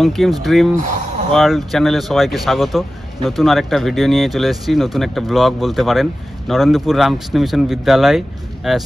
বঙ্কিমস dream world চ্যানেলে সবাইকে স্বাগত। নতুন আরেকটা ভিডিও নিয়ে চলে এসেছি, নতুন একটা ব্লগ বলতে পারেন। নরেন্দ্রপুর রামকৃষ্ণ মিশন বিদ্যালয়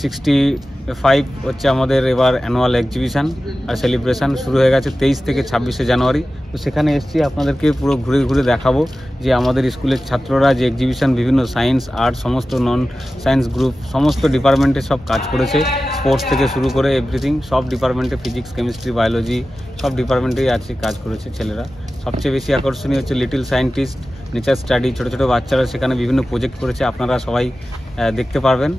65 হচ্ছে আমাদের এবার অ্যানুয়াল এক্সিবিশান আর সেলিব্রেশন শুরু হয়ে গেছে 23 থেকে 26শে জানুয়ারি। তো সেখানে এসেছি, আপনাদেরকে পুরো ঘুরে ঘুরে দেখাবো যে আমাদের স্কুলের ছাত্ররা যে এক্সিবিশান বিভিন্ন সায়েন্স আর্ট সমস্ত নন সায়েন্স গ্রুপ সমস্ত ডিপার্টমেন্টে সব কাজ করেছে, স্পোর্টস থেকে শুরু করে এভরিথিং সব ডিপার্টমেন্টে, ফিজিক্স কেমিস্ট্রি বায়োলজি সব ডিপার্টমেন্টেই আছে কাজ করেছে ছেলেরা। সবচেয়ে বেশি আকর্ষণীয় হচ্ছে লিটল সায়েন্টিস্ট, নেচার স্টাডি, ছোটো ছোটো বাচ্চারা সেখানে বিভিন্ন প্রজেক্ট করেছে, আপনারা সবাই দেখতে পারবেন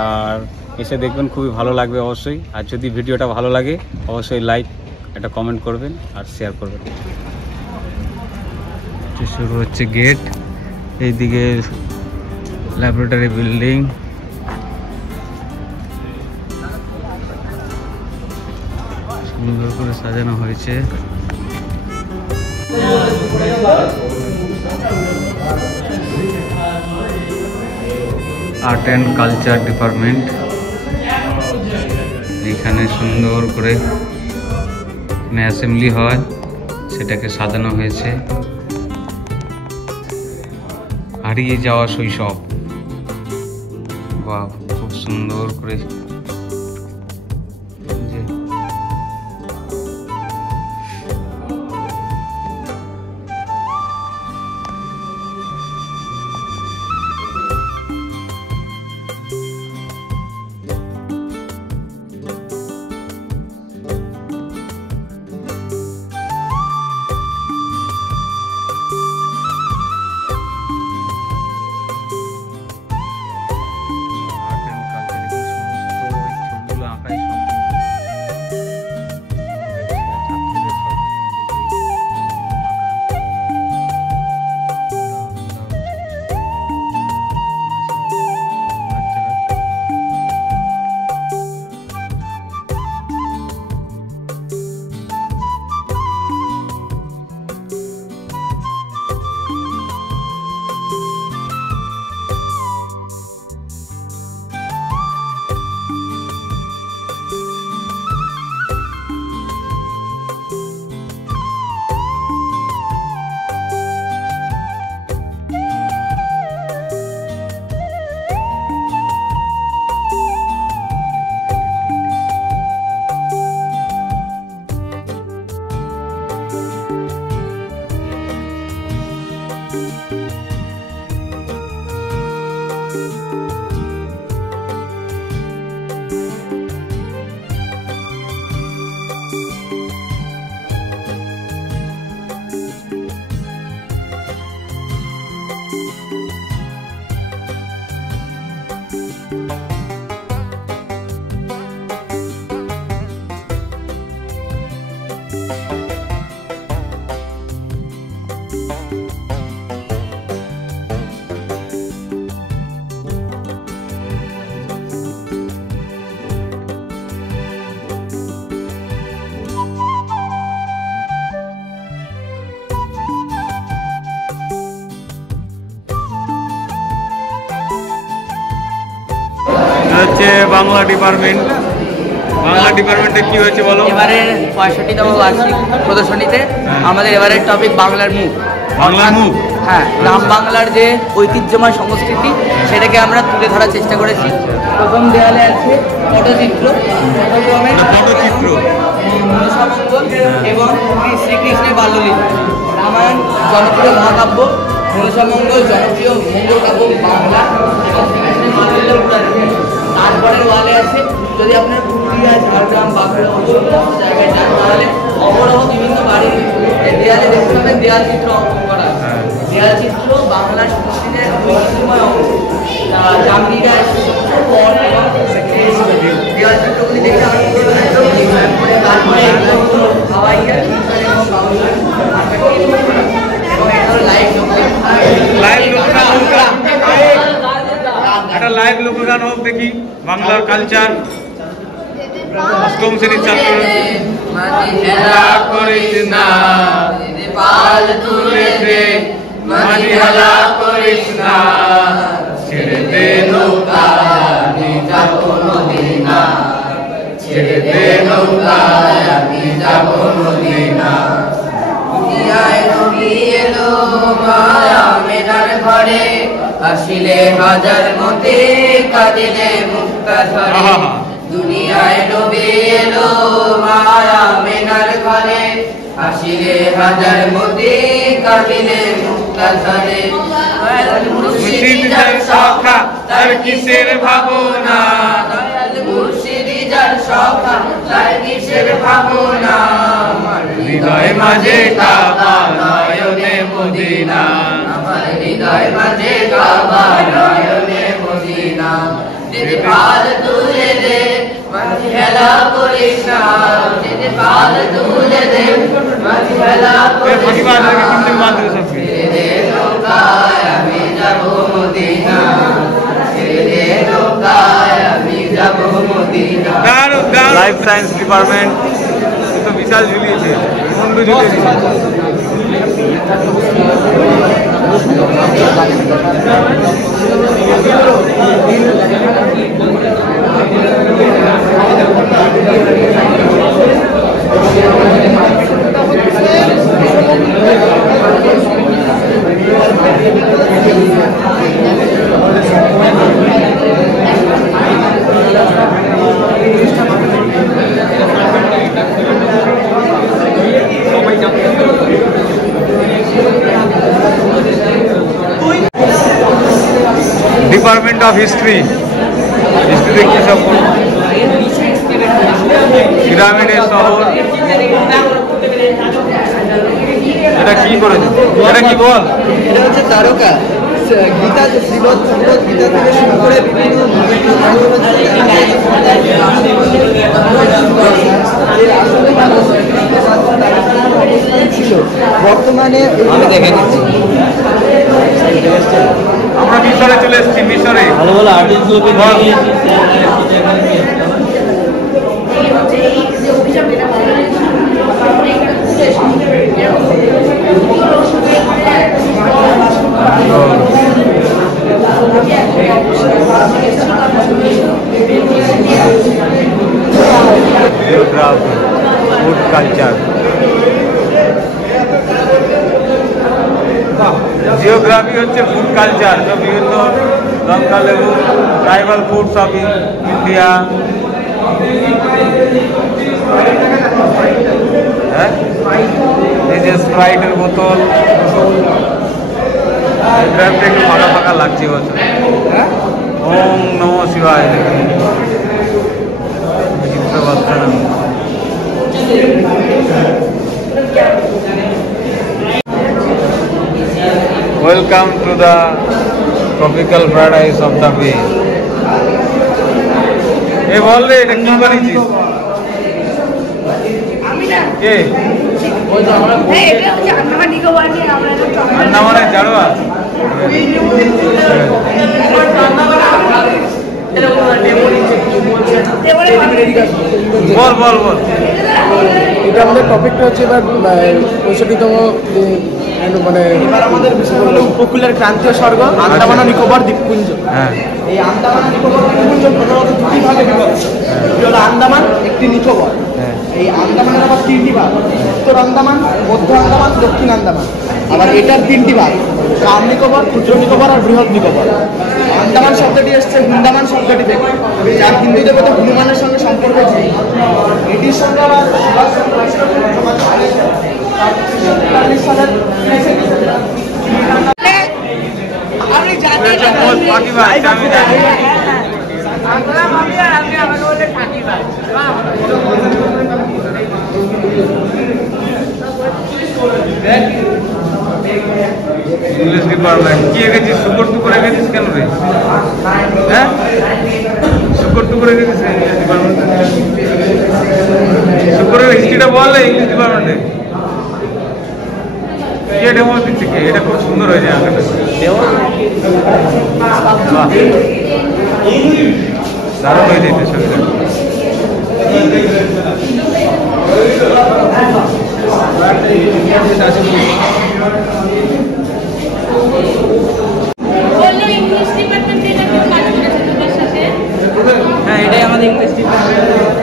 আর এসে দেখবেন, খুবই ভালো লাগবে অবশ্যই। আর যদি ভিডিওটা ভালো লাগে অবশ্যই লাইক, একটা কমেন্ট করবেন আর শেয়ার করবেন। শুরু হচ্ছে গেট, এইদিকে ল্যাবরেটরি বিল্ডিং, সুন্দর করে সাজানো হয়েছে। আর্ট অ্যান্ড কালচার ডিপার্টমেন্ট, এখানে সুন্দর করে অ্যাসেম্বলি হয় সেটাকে সাজানো হয়েছে। হারিয়ে যাওয়া শৈশব, বাহ খুব সুন্দর করে। হচ্ছে বাংলা ডিপার্টমেন্ট। বাংলা ডিপার্টমেন্টে কি হয়েছে বলো? এবারে 65তম বার্ষিক প্রদর্শনীতে আমাদের এবারে টপিক বাংলার মুখ। বাংলার মুখ, হ্যাঁ, গ্রাম বাংলার যে ঐতিহ্যময় সংস্কৃতি সেটাকে আমরা তুলে ধরার চেষ্টা করেছি। প্রথম দেয়ালে আছে পটচিত্র, পটচিত্র এবং শ্রীকৃষ্ণের বাল্যলীলা, রামায়ণ জনপ্রিয় মহাকাব্য, মনসামঙ্গল জনপ্রিয় মঙ্গল কাব্য বাংলা এবং শ্রীকৃষ্ণের বাল্যলীলা উল্লেখ। তারপরের ওয়ালে আছে, যদি আপনার পুরুলিয়া, ঝাড়গ্রাম, বাঁকুড়া জায়গায় যান তাহলে অপরহ বিভিন্ন বাড়ির দেয়ালে দেখতে পাবেন দেয়াল চিত্র অঙ্কন করা। দেয়াল চিত্র বাংলা সংস্কৃতির ঐতিহ্যময় অংশ। জামনিরা পর এবং দেয়াল চিত্রগুলি দেখে আনন্দ তারপরে হাওয়াইয়া এবং এটা লাইভ একটা লাইভ লোকগান হোক, দেখি বাংলার কালচার। অষ্টম শ্রেণীর ছাত্র করিস না পাল তুলে দে, মাঝি হালা করিস না, ছেড়ে দে নৌকা যাব মদিনা, ছেড়ে দে নৌকা যাব মদিনা। মায়া মেনার ঘরে আসিলে হাজার মতে কাঁদিলে মুক্তাঝরে দুনিয়ায় নবী এলো মায়া মেনার ঘরে আসিলে হাজার মতে কাঁদিলে মুক্তাঝরে মুর্শিদ যার সখা তার কিসের ভাবনা দয়াল মুর্শিদ যার সখা তার কিসের ভাবনা আমার হৃদয় মাঝে কাবা নয়নে মদিনা আমার হৃদয় মাঝে কাবা নয়নে মদিনা যদি পাল তুলে দে মাঝে হেলা করিস না যদি পাল তুলে দে মাঝে হেলা করিস না ছেড়ে নৌকায় আমি যাব মদিনা ছেড়ে নৌকায় আমি যাব মদিনা লাইফ সায়েন্স ডিপার্টমেন্ট তো বিশাল ঝুলিয়েছে বন্ধু ঝুলিয়েছে ডিপার্টমেন্ট অফ হিস্ট্রি হিস্ট্রিতে কি সব পিরামিডের শহর এটা কি করেছে এটা কি বল এটা হচ্ছে তারকা গীতা শ্রীমদ ভগবত গীতা থেকে শুরু করে ছিল বর্তমানে আমি দেখে নিচ্ছি আমরা মিশরে চলে এসেছি মিশরে ভালো ভালো আর্টিস্টগুলোকে জিওগ্রাফি ফুড কালচার জিওগ্রাফি হচ্ছে ফুড কালচার তো বিভিন্ন লঙ্কা লেবু ট্রাইবাল ফুডস অফ ইন্ডিয়া হ্যাঁ এই যে স্প্রাইটের বোতল গ্রামটা একটু ফাঁকা ফাঁকা লাগছে বছর ওম নমঃ শিবায় Welcome to the tropical paradise of the bay. এ বল রে এটা কি বানিয়েছিস? আমি না কে? ওই তো আমরা এটা হচ্ছে আন্দামান নিকোবর নিয়ে আমরা এটা আন্দামানের জারোয়া বল বল বল এটা আমাদের টপিকটা হচ্ছে এবার 65তম মানে এবার আমাদের বিষয় হলো উপকূলের ক্রান্তীয় স্বর্গ আন্দামান ও নিকোবর দ্বীপপুঞ্জ। হ্যাঁ এই আন্দামান ও নিকোবর দ্বীপপুঞ্জ প্রধানত দুটি ভাগে বিভক্ত, একটি হলো আন্দামান, একটি নিকোবর। এই আন্দামানের আবার তিনটি ভাগ, উত্তর আন্দামান, মধ্য আন্দামান, দক্ষিণ আন্দামান। আবার এটার তিনটি ভাগ, কাম নিকোবর, ক্ষুদ্র নিকোবর আর বৃহৎ নিকোবর। আন্দামান শব্দটি এসছে হুন্দামান শব্দটি থেকে, যার হিন্দু দেবতা হনুমানের সঙ্গে সম্পর্ক ছিল। এটির সঙ্গে আবার আমি জানি পাখি ভাই আমি জানি আমরা ভাবি আর আপনি আমাকে বলে থাকি ভাই ইংলিশ ডিপার্টমেন্ট কি এগেছিস শুকর টুকুর এগেছিস কেন রে হ্যাঁ শুকর টুকুর এগেছিস ইংলিশ ডিপার্টমেন্টে শুকরের হিস্ট্রিটা বল ইংলিশ ডিপার্টমেন্টে কে ডেমো দিচ্ছে কে এটা খুব সুন্দর হয়েছে আঁকাটা দারুণ হয়ে যেতে ছবিটা বললো ইংলিশ ডিপার্টমেন্টে এটা কেউ কাজ করেছে তোমার সাথে? হ্যাঁ এটাই আমাদের ইংলিশ ডিপার্টমেন্ট।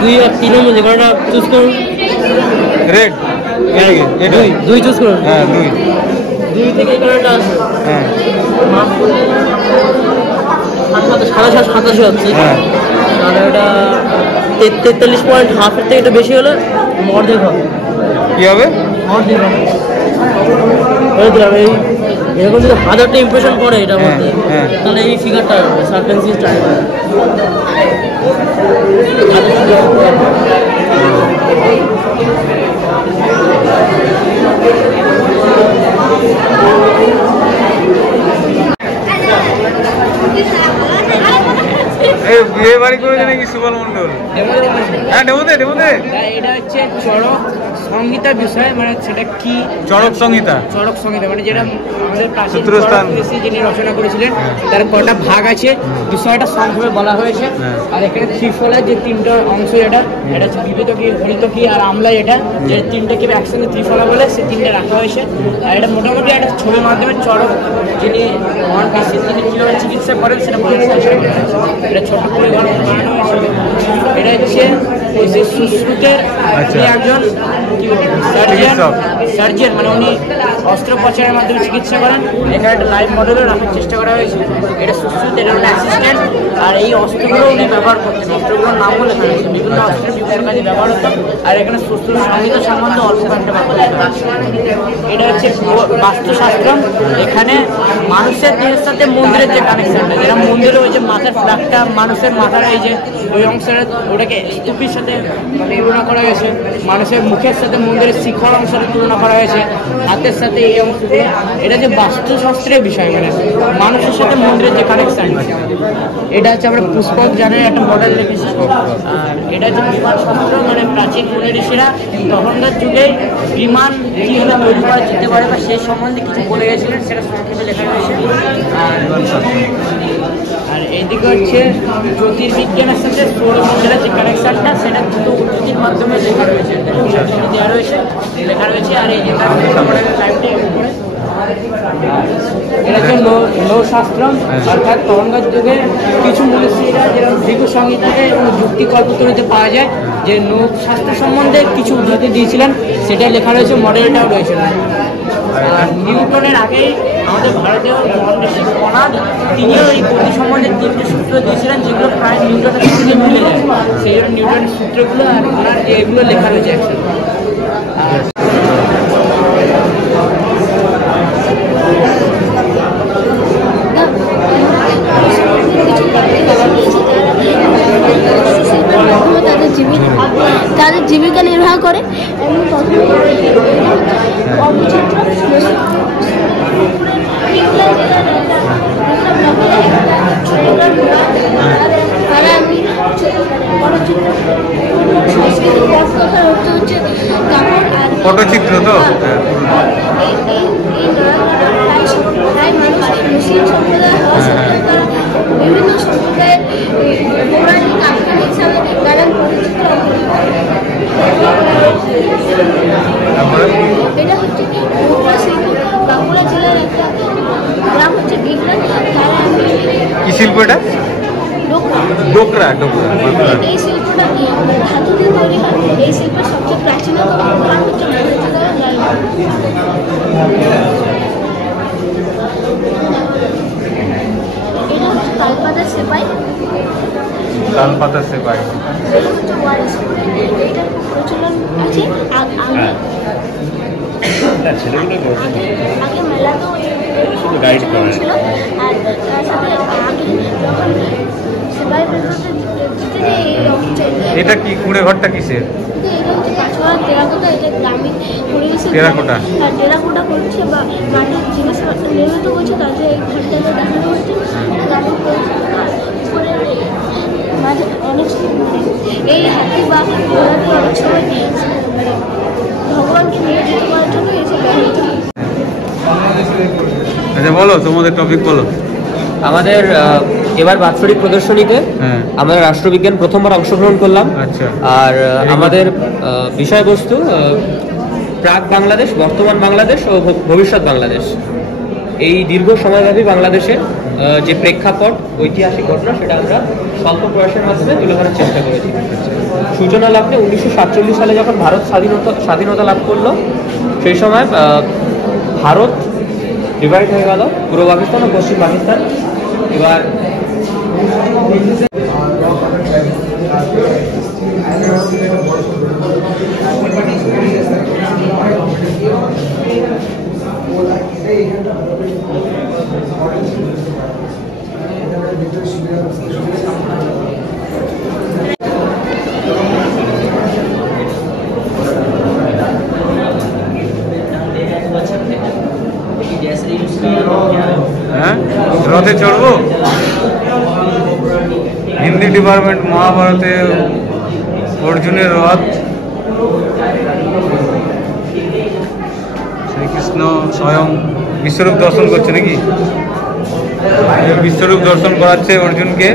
2 আর 3 এর মধ্যে কোনটা চুজ করুন? রেড এটা 2 চুজ করুন। হ্যাঁ 2 থেকে এই কালারটা আছে। হ্যাঁ 87 হচ্ছে। হ্যাঁ তাহলে এটা 43.5 এর থেকে একটু বেশি হলে অর্ধেক হবে। কি হবে? অর্ধেক হবে। এই এরকম যদি 1000টা ইমপ্রেশন করে এটার মধ্যে, হ্যাঁ। তাহলে এই ফিগারটা সার্কেন্সি স্টার্ট হবে। এই বিয়ে বাড়ি করেছে নাকি সুবল মন্ডল? হ্যাঁ ডেমোতে এটা হচ্ছে চড়ক সংহিতা বিষয়, মানে সেটা কি চড়ক সংহিতা মানে যেটা আমাদের প্রাচীন সূত্রস্থান ঋষি যিনি রচনা করেছিলেন তার কটা ভাগ আছে, বিষয়টা সংক্ষেপে বলা হয়েছে। আর এখানে ত্রিফলার যে 3টা অংশ, এটা হচ্ছে বিবেতকি, হরিতকি আর আমলাই, এটা যে 3টাকে একসঙ্গে ত্রিফলা বলে সে 3টা রাখা হয়েছে। আর এটা মোটামুটি একটা ছবির মাধ্যমে চড়ক যিনি মহান ঋষি তিনি কীভাবে চিকিৎসা করেন সেটা এটা ছোট্ট করে বানানো হয়েছে। এটা হচ্ছে সুশ্রুতের একজন সার্জন, মানে উনি অস্ত্রোপচারের মাধ্যমে চিকিৎসা করেন। এখানে একটা লাইভ মডেলও রাখার চেষ্টা করা হয়েছে। এটা সুশ্রুত, এটা হলো অ্যাসিস্ট্যান্ট। আর এই অস্ত্রগুলো উনি ব্যবহার করতেন, অস্ত্রগুলোর নামও লেখা হয়েছে, বিভিন্ন অস্ত্রের বিভিন্ন কাজে ব্যবহার হতো। আর এখানে সুশ্রুত সংহিতা সম্বন্ধে অল্প কয়েকটা ব্যাপার। এটা হচ্ছে বাস্তুশাস্ত্র। এখানে মানুষের দেহের সাথে মন্দিরের যে কানেকশনটা, যেটা মন্দিরে ওই যে মাথার ফ্ল্যাগটা, মানুষের মাথার এই যে ওই অংশটা, ওটাকে স্তূপের সাথে তুলনা করা হয়েছে। মানুষের মুখের সাথে মন্দিরের শিখর অংশটা তুলনা করা হয়েছে, হাতের সাথে এই অংশগুলো। এটা যে বাস্তুশাস্ত্রের বিষয়, মানে মানুষের সাথে মন্দিরের যে কানেকশন। এটা হচ্ছে আমরা পুষ্পক জানের একটা মডেল দেখেছি। আর এটা হচ্ছে বিমান শাস্ত্র, মানে প্রাচীন মুনি ঋষিরা তখনকার যুগে বিমান কীভাবে তৈরি করা যেতে পারে বা সেই সম্বন্ধে কিছু বলে গেছিলেন, সেটা সংক্ষেপে লেখা হয়েছে। আর এইদিকে হচ্ছে জ্যোতির্বিজ্ঞানের সাথে সৌরমণ্ডলের যে কানেকশনটা, সেটা দুটো উদ্ধৃতির মাধ্যমে লেখা রয়েছে, দেওয়া রয়েছে, লেখা রয়েছে। আর এই যেটা লাইভটি উপরে এটা হচ্ছে নৌশাস্ত্রম, অর্থাৎ তখনকার যুগে কিছু মনীষীরা যেরকম ভৃগু সংহিতাতে এবং যুক্তি কল্পতরুতে পাওয়া যায় যে নৌশাস্ত্র সম্বন্ধে কিছু উদ্ধৃতি দিয়েছিলেন, সেটাই লেখা রয়েছে, মডেলটাও রয়েছে। আর নিউটনের আগেই আমাদের ভারতীয় মহান ঋষি কণাদ, তিনিও এই গতি সম্বন্ধে 3টে সূত্র দিয়েছিলেন, যেগুলো প্রায় নিউটনের সূত্রে মিলে যায়। সেই জন্য নিউটনের সূত্রগুলো আর ওনার এগুলো লেখা রয়েছে একসাথে। তাদের জীবিকা নির্বাহ করে এবং পটচিত্র তো মুসলিম সম্প্রদায় হওয়া সত্ত্বেও তারা বিভিন্ন সম্প্রদায়ের পৌরাণিক আখ্যান হিসাবে তারা পরিচিত। এটা হচ্ছে বাঁকুড়া শিল্প, বাঁকুড়া জেলার একটা গ্রাম হচ্ছে বিগড়া। তারা কি শিল্প? এটা ডোকরা। এই শিল্পটা ধাতু দিয়ে তৈরি হয়। এই শিল্পের সবচেয়ে প্রাচীনতম প্রকার হচ্ছে এটা হচ্ছে তালপাতার সেপাই। এটার প্রচলন আছে আগে মেলাতেও ছিল। আর তার সাথে আগে যখন সেপাই এটা কি কুড়ে ঘরটা কিসের? এটা হচ্ছে পাঁচওয়ালা টেরাকোটা। এটা গ্রামীণ পরিবেশে টেরাকোটা করছে বা মাটির জিনিস নির্মিত করছে, তাদের এই ঘরটাকে দেখানো হচ্ছে। গ্রামীণ উপরে মাঝে অনেক এই হাতি বা ঘোড়াকে অনেক সময় ভগবানকে নিয়োজিত করার জন্য এসে ব্যবহৃত হয়। আচ্ছা বলো, তোমাদের টপিক বলো। আমাদের এবার বাৎসরিক প্রদর্শনীতে আমরা রাষ্ট্রবিজ্ঞান প্রথমবার অংশগ্রহণ করলাম। আচ্ছা। আর আমাদের বিষয়বস্তু প্রাক বাংলাদেশ, বর্তমান বাংলাদেশ ও ভবিষ্যৎ বাংলাদেশ। এই দীর্ঘ সময়ব্যাপী বাংলাদেশের যে প্রেক্ষাপট, ঐতিহাসিক ঘটনা, সেটা আমরা স্বল্প প্রয়াসের মাধ্যমে তুলে ধরার চেষ্টা করেছি। সূচনা লগ্নে 1947 সালে যখন ভারত স্বাধীনতা লাভ করলো, সেই সময় ভারত ডিভাইড হয়ে গেল, পূর্ব পাকিস্তান ও পশ্চিম পাকিস্তান। এবার হ্যাঁ, রথে চড়বো। হিন্দি ডিপার্টমেন্ট, মহাভারতে অর্জুনের রথ, শ্রীকৃষ্ণ স্বয়ং বিশ্বরূপ দর্শন করছে নাকি? বিশ্বরূপ দর্শন করাচ্ছে অর্জুনকে।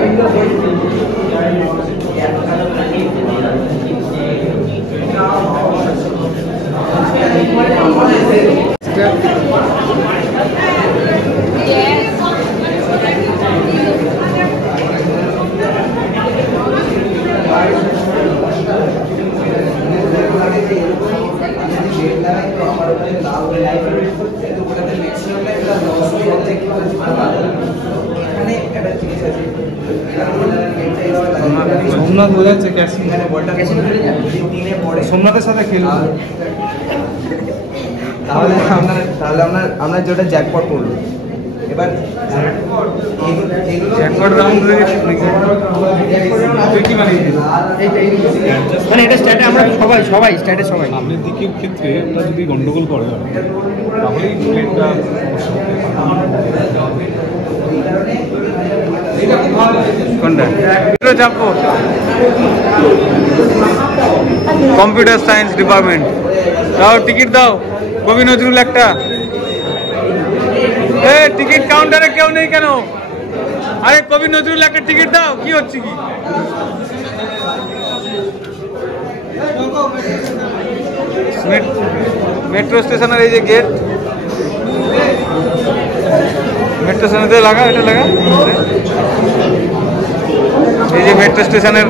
সোমনাথ বোঝাচ্ছে ক্যাসিং, সোমনাথের সাথে খেলবো। তাহলে আমরা যেটা জ্যাকপট করলো এবার জ্যাকপট রাউন্ড হয়ে গেছে। মানে এটা স্ট্যাটে আমরা সবাই স্ট্যাটে সবাই সামনের দিকের ক্ষেত্রে আমরা যদি গন্ডগোল করে তাহলেই প্লেনটা কম্পিউটার সায়েন্স ডিপার্টমেন্ট। দাও টিকিট দাও, কবি নজরুল একটা। টিকিট কাউন্টারে কেউ নেই কেন? আরে কবি নজরুল একটা টিকিট দাও, কি হচ্ছে কি? মেট্রো স্টেশনের এই যে গেট, মেট্রো স্টেশনে লাগা, এটা লাগা, এই যে মেট্রো স্টেশনের।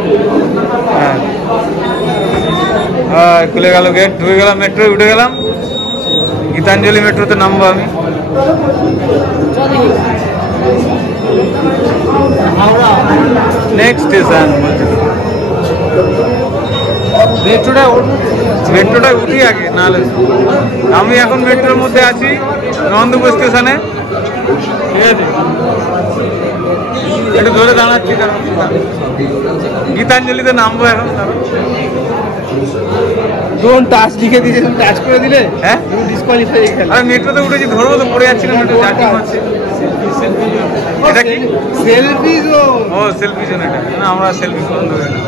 হ্যাঁ, খুলে গেল গেট, ঢুকে গেলাম, মেট্রো উঠে গেলাম। গীতাঞ্জলি মেট্রোতে নামবো আমি। নেক্সট স্টেশন মেট্রোটা উঠি আগে, নাহলে আমি এখন মেট্রোর মধ্যে আছি নন্দপুর স্টেশনে। ঠিক আছে, একটু ধরে দাঁড়াচ্ছি, কারণ গীতাঞ্জলিতে নামবো এখন। ধরুন টাচ লিখে দিয়েছে, টাচ করে দিলে হ্যাঁ ডিসকোয়ালিফাই। আমি মেট্রোতে উঠেছি, ধরবো তো, পড়ে যাচ্ছি না, মেট্রো জার্কিং হচ্ছে। এটা কি সেলফি জোন? ও সেলফি জোন। এটা না, আমরা সেলফি বন্ধ করি না।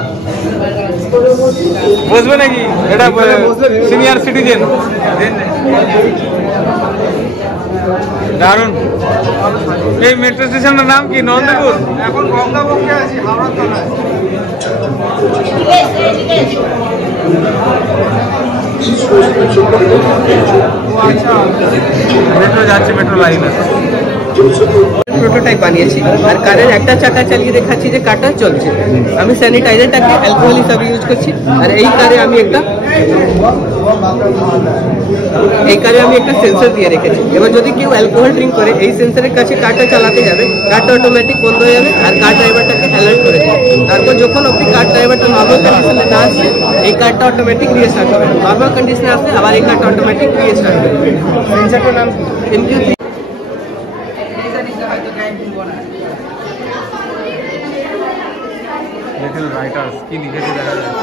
বসবে নাকি? এটা সিনিয়র সিটিজেন। দারুণ। এই মেট্রো স্টেশনের নাম কি? নন্দপুর। এখন গঙ্গাবক্ষে আছি, হাওড়ার তলায়। মেট্রো যাচ্ছে, মেট্রো লাইন আছে। প্রোটোটাইপ বানিয়েছি আর কারের একটা চাকা চালিয়ে দেখাচ্ছি যে কারটা চলছে। আমি স্যানিটাইজারটাকে অ্যালকোহল হিসাবে ইউজ করছি। আর এই কারে আমি একটা সেন্সর দিয়ে রেখেছি। এবার যদি কেউ অ্যালকোহল ড্রিঙ্ক করে, এই সেন্সরের কাছে কারটা চালাতে যাবে, কারটা অটোমেটিক বন্ধ হয়ে যাবে আর কার ড্রাইভারটাকে অ্যালার্ট করে দেবে। তারপর যখন অব্দি কার ড্রাইভারটা নর্মাল কন্ডিশনে না আসছে, এই কারটা অটোমেটিক রিস্টার্ট হবে। নর্মাল কন্ডিশনে আসলে আবার এই কারটা অটোমেটিক রিস্টার্ট হবে। সেন্সরটার নাম লিটল রাইটার্স, কি লিখেছে দেখা যায়।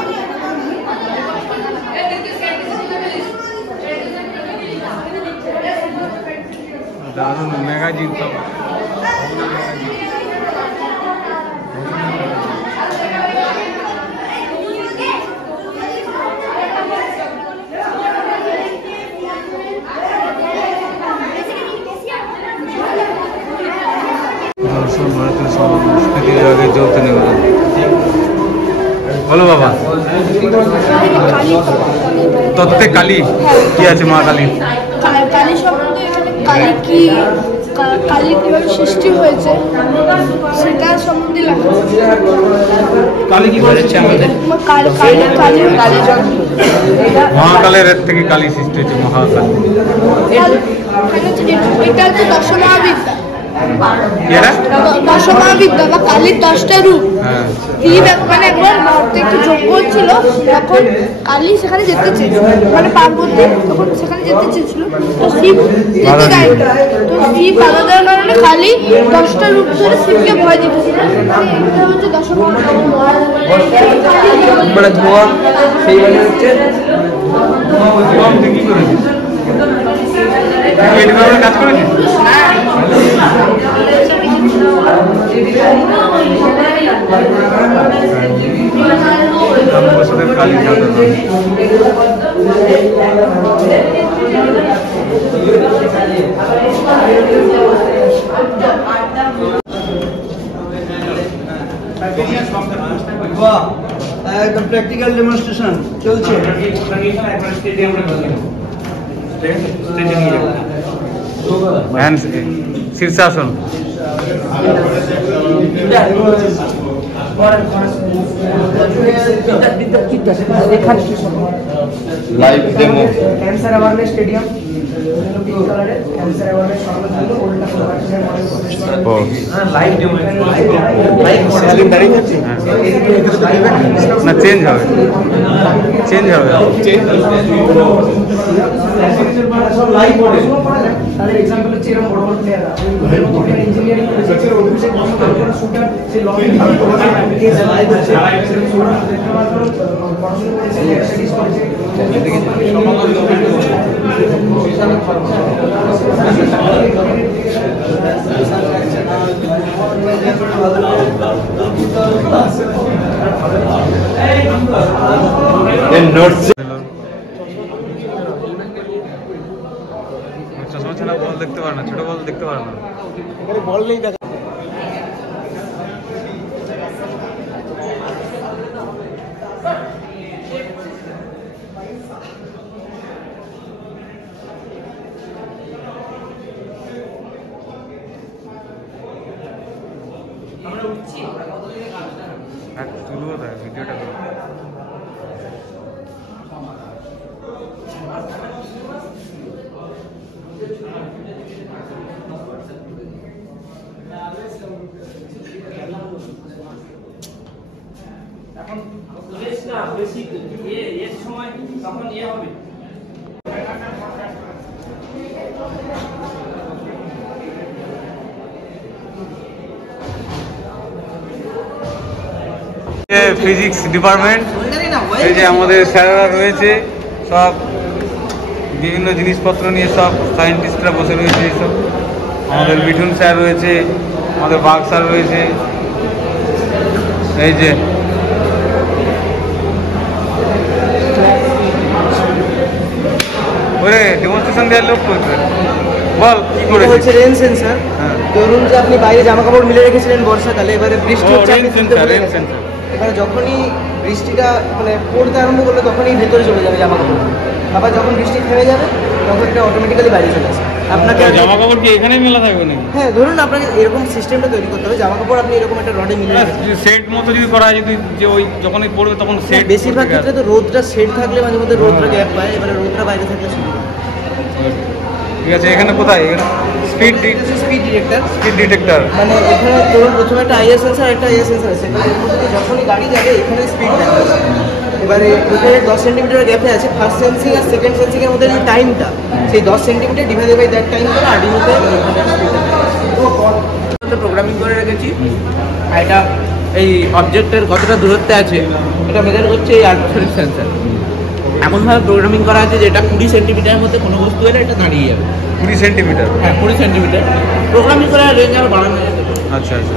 দারুণ ম্যাগাজিন সব। দর্শন ভারতীয় সংস্কৃতি বিভাগে যৌথ নিবেদন। বলো বাবা। তত্ত্বে কালী কি আছে? মা কালী, কালী সম্বন্ধে, কালী কি, কালী কিভাবে সৃষ্টি হয়েছে সেটা সম্বন্ধে লেখা আছে। কালী কি বলেছে আমাদের? মহাকালের এর থেকে কালী সৃষ্টি হয়েছে, মহাকাল। এটা হচ্ছে দশমহাবিদ্যা, এরা দশমহাবিদ্যা বা কালীর 10টা রূপ। হ্যাঁ, শিব মানে একবার ভারতে একটু যজ্ঞ হচ্ছিল, তখন কালী সেখানে যেতে চেয়েছিল, মানে পার্বতী তখন সেখানে যেতে চেয়েছিল, তো শিব যেতে দেয়নি। তো শিব বাধা দেওয়ার কারণে কালী 10টা রূপ ধরে শিবকে ভয় দিতেছিল। এটা হচ্ছে মানে ধোয়া সেই মানে হচ্ছে কি করেছিস? কাজ করেছিস? কালী একদম প্র্যাকটিক্যাল ডেমনস্ট্রেশন চলছে। শীর্ষাসন। Live demo cancer awareness stadium, cancer awareness live demo না চেঞ্জ হবে, চেঞ্জ হবে। লাইভ মডেল তাদের এক্সাম্পল হচ্ছে এরকম বড় বড় প্লেয়াররা ইঞ্জিনিয়ারিং শুটার সে লং লাইভ হচ্ছে চশমা ছাড়া বল দেখতে পারে না, ছোট বল দেখতে পারে না। বল নেই দেখা তুলবো তাই ভিডিওটা করবো। ফিজিক্স ডিপার্টমেন্ট, এই যে আমাদের স্যারেরা রয়েছে, সব বিভিন্ন জিনিসপত্র নিয়ে সব সায়েন্টিস্টরা বসে রয়েছে। এইসব আমাদের মিঠুন স্যার রয়েছে, আমাদের বাঘ স্যার রয়েছে। এই যে ওরে ডেমনস্ট্রেশন দেওয়ার লোক করছে, বল কি করে হচ্ছে রেন সেন্সার। হ্যাঁ, ধরুন যে আপনি বাইরে জামা কাপড় মিলে রেখেছিলেন বর্ষাকালে, এবারে বৃষ্টি হচ্ছে, আপনি তুলতে ভুলে গেছেন। এবারে যখনই বৃষ্টিটা মানে পড়তে আরম্ভ করলো তখনই ভেতরে চলে যাবে জামা কাপড়, আবার যখন বৃষ্টি থেমে যাবে তখন এটা অটোমেটিক্যালি বাইরে চলে আসবে। আপনাকে জামা কাপড় কি এখানে মেলা থাকবে নাকি? হ্যাঁ, ধরুন আপনাকে এরকম সিস্টেমটা তৈরি করতে হবে, জামা কাপড় আপনি এরকম একটা রডে মিলে সেট মতো যদি করা হয়, যদি যে ওই যখনই পড়বে তখন সেট। বেশিরভাগ ক্ষেত্রে তো রোদটা সেট থাকলে মাঝে মধ্যে রোদটা গ্যাপ পায়, এবারে রোদটা বাইরে থাকলে সুবিধা। ঠিক আছে, এখানে কোথায়? Speed detector, speed detector. মানে এখানে ধরুন প্রথমে একটা আইআর সেন্সার, একটা এয়ার সেন্সার আছে, এবার এর মধ্যে যখনই গাড়ি যাবে এখানে স্পিড দেখাবে। এবারে এখানে 10 সেন্টিমিটার গ্যাপে আছে ফার্স্ট সেন্সিং আর সেকেন্ড সেন্সিং এর মধ্যে যে টাইমটা, সেই 10 centimetre divided by that time করে আরডিনোতে প্রোগ্রামিং করে রেখেছি। আর এটা এই অবজেক্টের কতটা দূরত্বে আছে এটা মেজার করছে এই আল্ট্রাসনিক সেন্সার। এমনভাবে প্রোগ্রামিং করা আছে যেটা 20 সেন্টিমিটারের মধ্যে কোনো বস্তু এলে এটা দাঁড়িয়ে যাবে। 20 সেন্টিমিটার? হ্যাঁ, 20 সেন্টিমিটার প্রোগ্রামিং করে রেঞ্জ আরও বাড়ানো যেতে পারে। আচ্ছা আচ্ছা,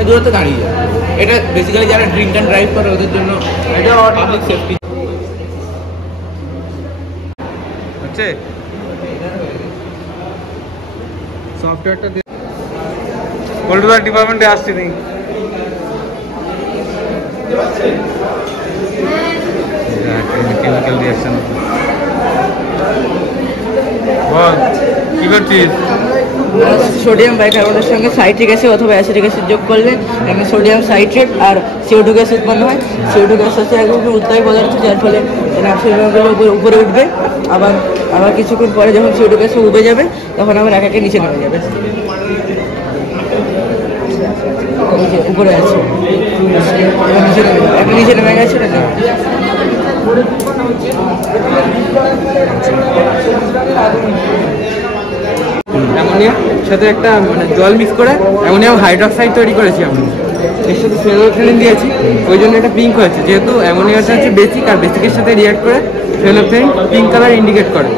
এই দূরত্বে দাঁড়িয়ে যাবে। এটা বেসিক্যালি যারা ড্রিঙ্ক অ্যান্ড ড্রাইভ করে ওদের জন্য এটা পাবলিক সেফটি হচ্ছে। সফটওয়্যারটা কলকাতা ডিপার্টমেন্টে আসছে নি। কেমিক্যাল রিঅ্যাকশন বল কি করছিস? সোডিয়াম বাইকার্বনেটের সঙ্গে সাইট্রিক অ্যাসিড অথবা অ্যাসিটিক অ্যাসিড যোগ করলে এখানে সোডিয়াম সাইট্রেট আর CO2 গ্যাস উৎপন্ন হয়। CO2 গ্যাস হচ্ছে একদম উত্তাপী পদার্থ, যার ফলে নাইট্রোজেনগুলো উপরে উঠবে। আবার কিছুক্ষণ পরে যখন CO2 গ্যাস উবে যাবে তখন আবার একে নিচে নেমে যাবে। উপরে আছে নিচে নেমে গেছে না। অ্যামোনিয়ার সাথে একটা মানে জল মিক্স করে অ্যামোনিয়াম হাইড্রক্সাইড তৈরি করেছি আমরা, এর সাথে ফেনোলফথেলিন দিয়েছি, ওই জন্য এটা পিঙ্ক হয়েছে। যেহেতু অ্যামোনিয়াটা হচ্ছে বেসিক, আর বেসিকের সাথে রিয়াক্ট করে ফেনোলফথেলিন পিঙ্ক কালার ইন্ডিকেট করে।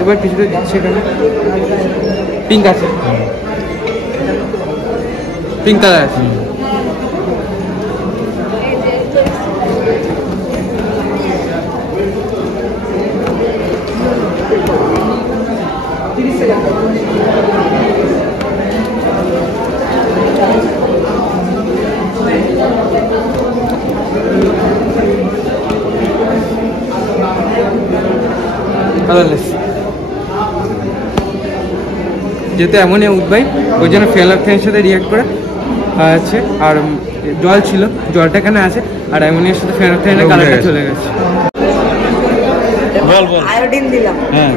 এবার কিছুটা দিচ্ছি, এখানে পিঙ্ক আছে, পিঙ্ক কালার আছে। যেহেতু অ্যামোনিয়া উদ্বায়ী, ওই জন্য ফেনোলফথেলিনের সাথে রিয়াক্ট করে আছে। আর জল ছিল, জলটা এখানে আছে, আর অ্যামোনিয়ার সাথে ফেনোলফথেলিনের কালারটা চলে গেছে। বল বল। আয়োডিন দিলাম, হ্যাঁ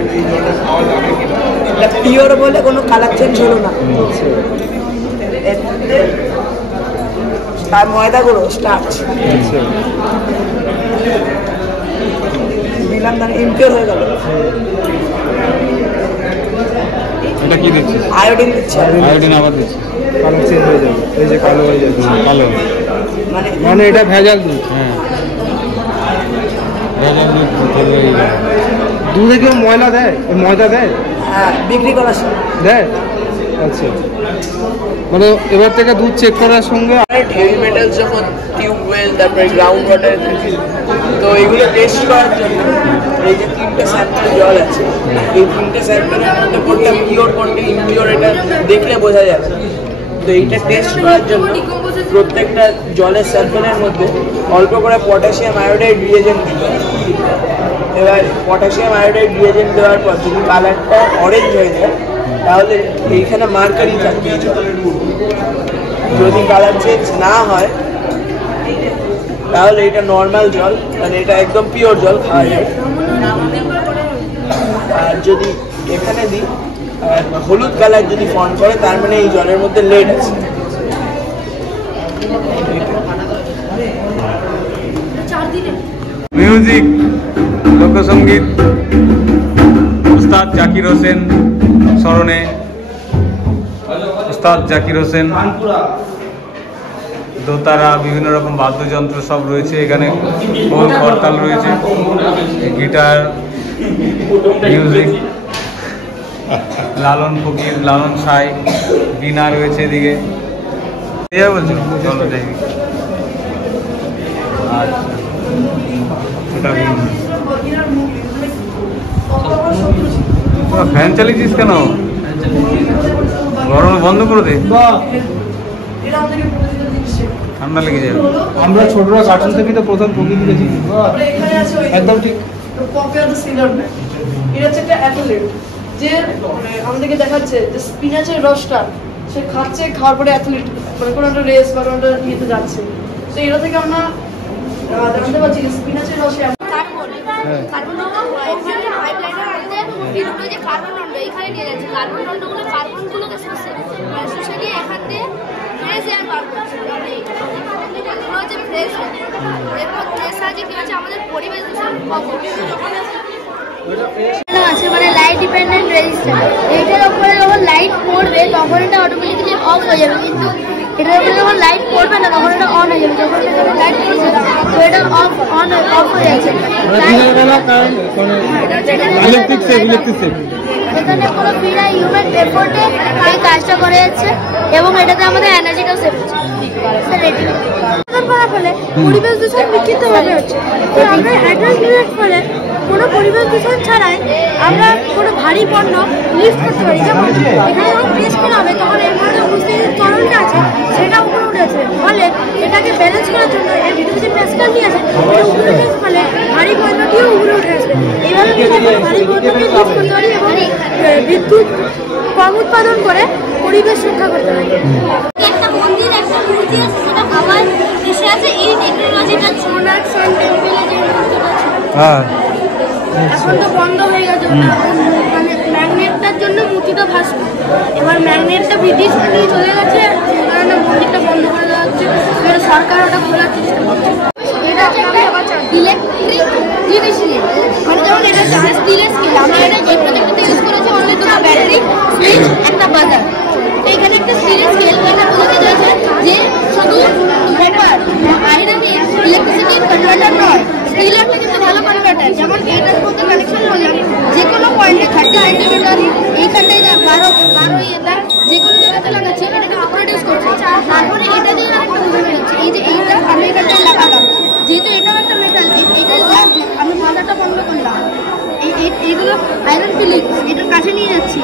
এটা পিওর বলে কোনো কালার চেঞ্জ হলো না। আর ময়দা গুঁড়ো স্টার্চ দিলাম, মানে ইম্পিওর হয়ে গেল। এটা কি দিচ্ছিস? আয়োডিন দিচ্ছে। আয়োডিন আবার দিচ্ছিস, কালার চেঞ্জ হয়ে যাবে, এই যে কালো হয়ে যাবে, কালো মানে এটা ভেজাল দুধ। হ্যাঁ ভেজাল দুধ চলে যাবে। দুধে কেউ ময়লা দেয়, ময়দা দেয়? হ্যাঁ, বিক্রি করার সময় দেয়। আচ্ছা, মানে এবার থেকে দুধ চেক করার সঙ্গে হেভি মেটাল যখন টিউবওয়েল, তারপরে গ্রাউন্ড ওয়াটার থাকে, তো এগুলো টেস্ট করার জন্য এই যে 3টে স্যাম্পল জল আছে, এই 3টে স্যাম্পলের মধ্যে কোনটা পিওর কোনটা ইমপিওর এটা দেখলে বোঝা যাবে। তো এইটা টেস্ট করার জন্য প্রত্যেকটা জলের স্যাম্পলের মধ্যে অল্প করে পটাশিয়াম আয়োডাইড রিয়েজেন্ট দিতে হবে। এবার পটাশিয়াম আয়োডাইড রিয়েজেন্ট দেওয়ার পর যদি কালারটা অরেঞ্জ হয়ে যায় তাহলে এইখানে মার্কারি থাকবে। যদি কালার চেঞ্জ না হয় তাহলে এটা নর্মাল জল, মানে এটা একদম পিওর জল খাওয়া যায়। আর যদি এখানে দিই হলুদ কালার যদি ফর্ম করে, তার মানে এই জলের মধ্যে লেড আছে। মিউজিক লোকসঙ্গীত উস্তাদ জাকির হোসেন স্মরণে, উস্তাদ জাকির হোসেন, দোতারা, বিভিন্ন রকম বাদ্যযন্ত্র সব রয়েছে এখানে, বহু করতাল রয়েছে, গিটার, মিউজিক, লালন ফকির, লালন সাই, বীণা রয়েছে এদিকে। বলছো চলো যাই। আচ্ছা, এটা ফ্যান চালিয়েছিস কেন? গরম বন্ধ করে দে, ঠান্ডা লেগে যাবে। আমরা ছোটরা কার্টুন থেকে তো প্রথম প্রকৃতি দেখি, একদম ঠিক। এটা হচ্ছে একটা অ্যাথলেট যে আমাদেরকে দেখাচ্ছে যে স্পিনাচের রসটা সে খাচ্ছে, খাওয়ার পরে অ্যাথলেট মানে কোনো একটা রেস বা কোনো একটা ইয়েতে যাচ্ছে। তো এটা থেকে আমরা জানতে পারছি যে স্পিনাচের রসে এখানে নিয়ে যাচ্ছে কার্বন দণ্ডগুলো, কার্বনগুলোকে শুষে নিয়ে এখান দিয়ে ফ্রেশ এয়ার বার করছে। এগুলো হচ্ছে ফ্রেশ এয়ার। এরপর ফ্রেশ সাহায্যে কি হচ্ছে আমাদের পরিবেশ দূষণ কম আছে, মানে লাইট ডিপেন্ডেন্ট রেজিস্টার। এইটার উপরে যখন লাইট পড়বে তখন এটা অটোমেটিক্যালি অফ হয়ে যাবে, কিন্তু এটার উপরে যখন লাইট পড়বে না তখন এটা অন হয়ে যাবে। যখন এটা লাইট পড়ছে তো এটা অফ হয়ে যাচ্ছে। এখানে কোনো বিনা হিউম্যান এফোর্টে এই কাজটা করে যাচ্ছে এবং এটাতে আমাদের এনার্জিটাও সেভ হচ্ছে। ফলে পরিবেশ দূষণ বিক্ষিপ্তভাবে হচ্ছে। তো আমরা অ্যাড্রেস ডিরেক্ট করে কোনো পরিবেশ দূষণ ছাড়াই আমরা কোনো ভারী পণ্য লিফট করতে পারি। যেমন এখানে যখন প্রেস করা হবে তখন এর মধ্যে বুঝতে তরলটা আছে সেটা উপরে উঠেছে, ফলে এটাকে ব্যালেন্স করার জন্য এর ভিতরে যে প্যাসকেল নিয়ে আছে এটা উপরে উঠে, ফলে ভারী পণ্যটিও উপরে উঠে আসবে। এইভাবে ভারী পণ্যকে লিফট করতে পারি এবং বিদ্যুৎ কম উৎপাদন করে পরিবেশ রক্ষা করতে পারি। একটা মন্দির, একটা মূর্তি আছে, সেটা আমার দেশে আছে। এই টেকনোলজিটা সোনার সান টেম্পলে যে মূর্তিটা ছিল, এখন তো বন্ধ হয়ে গেছে। মানে ম্যাগনেটটার জন্য মূর্তিটা ভাসবে। এবার ম্যাগনেটটা ব্রিটিশ নিয়ে চলে গেছে, সেই কারণে মন্দিরটা বন্ধ করে দেওয়া হচ্ছে। এবার সরকার ওটা খোলার চেষ্টা করছে। এটা ইলেকট্রিক জিনিস নিয়ে, মানে যেমন এটা চার্জ দিলে স্কেল, আমরা এটা এই প্রজেক্টটাতে ইউজ করেছি অনলি দুটো ব্যাটারি, সুইচ, একটা বাজার। এখানে একটা সিরিজ স্কেল, এটা বোঝাতে চাইছে যে শুধু পেপার আয়রন ইলেকট্রিসিটি কনভার্টার নয়, স্টিলেরটা কিন্তু ভালো কনভার্টার। যেমন এইটার মধ্যে কানেকশন করলাম, যে কোনো পয়েন্টে 30 সেন্টিমিটার, এইখানটায় 12 এটা যে কোনো জায়গাতে লাগাচ্ছে, এটা কিন্তু প্রডিউস করছে। তারপরে এটা দিয়ে একটা বুঝে বেরোচ্ছে, এই যে এইটা আমি এখানটায় লাগালাম, যেহেতু এটাও একটা মেটাল, এটাই আমি বাজারটা বন্ধ করলাম। এইগুলো আয়রন ফিলিংস এটার কাছে নিয়ে যাচ্ছি,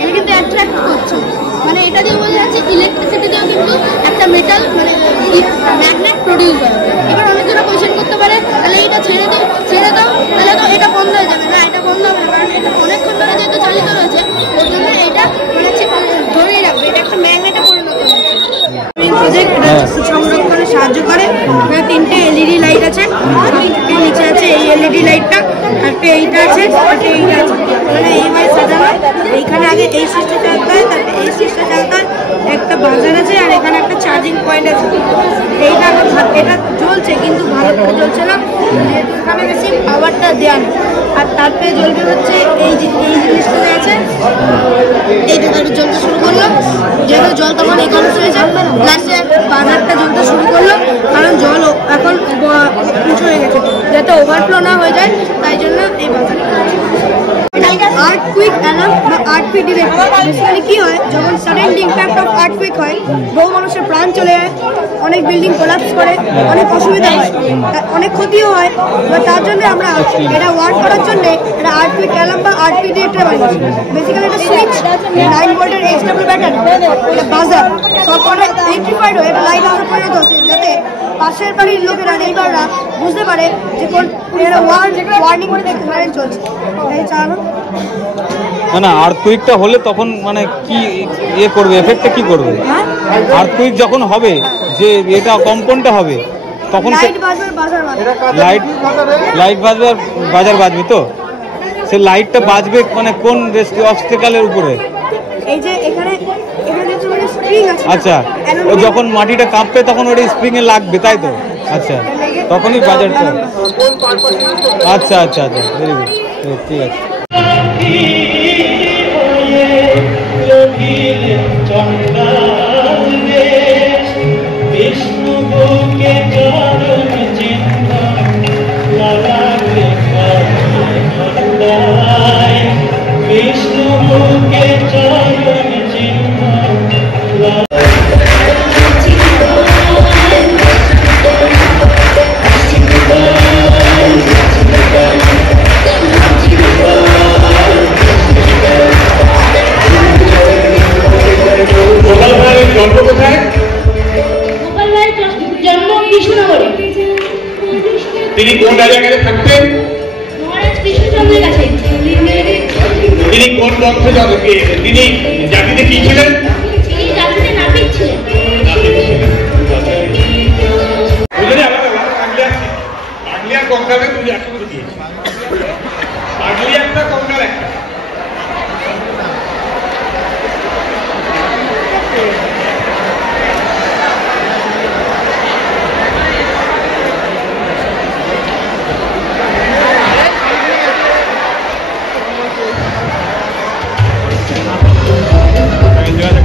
এটা কিন্তু অ্যাট্রাক্ট করছে। মানে এটা দিয়ে বোঝা যাচ্ছে ইলেকট্রিসিটিতেও কিন্তু একটা মেটাল মানে ম্যাগনেট প্রডিউস হয়। এবার অনেকজনে কোয়েশ্চেন করতে পারে তাহলে এটা ছেড়ে দাও তাহলে তো এটা বন্ধ হয়ে যাবে। না, এটা বন্ধ হবে না, কারণ এটা অনেকক্ষণ ধরে যেহেতু চালিত রয়েছে ওর জন্য এটা মানে ধরেই রাখবে, এটা একটা ম্যাগনেটে পরিণত হচ্ছে। প্রজেক্ট এটা সংরক্ষণে সাহায্য করে। এখানে 3টে এলইডি লাইট আছে, নিচে আছে এই এলইডি লাইটটা, একটা এইটা আছে, একটা এইটা আছে, মানে এইভাবে সাজানো। এইখানে আগে এই সুইচটা চালাতে হয়, তারপরে এই সুইচটা চালাতে হয়, একটা বাজার আছে আর এখানে একটা চার্জিং পয়েন্ট আছে। এইটা এটা জ্বলছে কিন্তু ভালো করে জ্বলছে না, যেহেতু এখানে বেশি পাওয়ারটা দেওয়া নেই। আর তারপরে জ্বলবে হচ্ছে এই জিনিসটা আছে, এই জলটা জ্বলতে শুরু করলো, যেহেতু জল তখন এখানে হয়েছে, প্লাসে বাজারটা জ্বলতে শুরু করলো, কারণ জল এখন উঁচু হয়ে গেছে, যাতে ওভারফ্লো না হয়ে যায়, তাই জন্য এই বাজারটা। আর্থকুইক অ্যালার্ম বা আর্থকুইক ডিটেক্টর বেসিক্যালি কি হয়, যখন সাডেন ইম্প্যাক্ট অফ আর্থকুইক হয়, বহু মানুষের প্রাণ চলে যায়, অনেক বিল্ডিং কোলাপস করে, অনেক অসুবিধা হয়, অনেক ক্ষতিও হয়। বা তার জন্য আমরা এটা ওয়ার্ক করার জন্য এটা আর্থকুইক অ্যালার্ম বা আর্থকুইক ডিটেক্টর বানিয়েছি। বেসিক্যালি এটা সুইচ, 9 ভোল্টের HW ব্যাটারি, এটা বাজার সবকটা ইলেকট্রিফাইড হয়ে এটা লাইট আউট পরিণত হচ্ছে, যাতে পাশের বাড়ির লোকেরা নেইবাররা বুঝতে পারে যে কোন এটা ওয়ার্নিং করে দেখতে পারেন চলছে। এই চালানো না আর্থকুইকটা হলে তখন মানে কি ইয়ে করবে, এফেক্টটা কি করবে? আর্থকুইক যখন হবে যে এটা কম্পনটা হবে তখন লাইট বাজবে, বাজার বাজবে, লাইট বাজবে আর বাজার বাজবে। তো সে লাইটটা বাজবে মানে কোন অবস্টেকালের উপরে? এই যে এখানে যে স্প্রিং আছে, আচ্ছা, ও যখন মাটিটা কাঁপবে তখন ওটা স্প্রিং এ লাগবে, তাই তো? আচ্ছা, তখনই বাজারটা। আচ্ছা আচ্ছা আচ্ছা, ভেরি গুড, ঠিক আছে। তিনি কোন এলাকায় থাকতেন? তিনি কোন বংশে, তিনি জাতিতে কি ছিলেন? কঙ্কালের তুমি একসাথে দিয়েছি, পাগলি একটা কঙ্কাল একটা। যোগাযোগ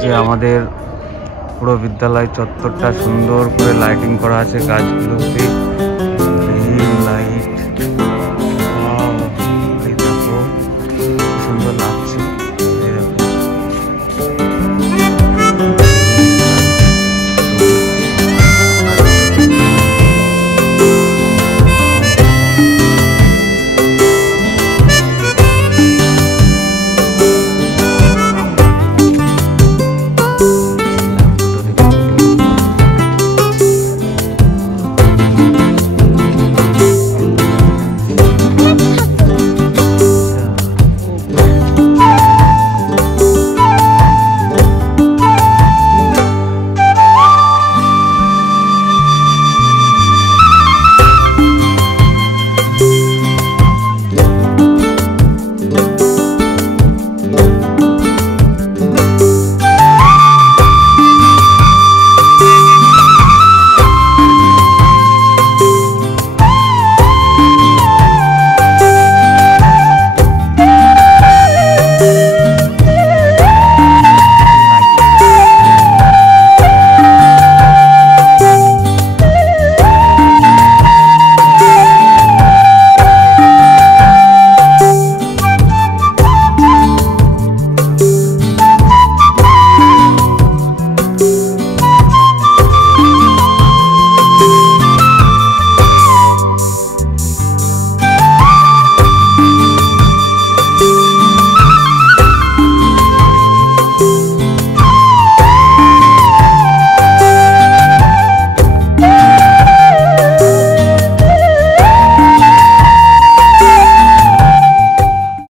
যে আমাদের পুরো বিদ্যালয় চত্বরটা সুন্দর করে লাইটিং করা আছে গাছগুলোতে।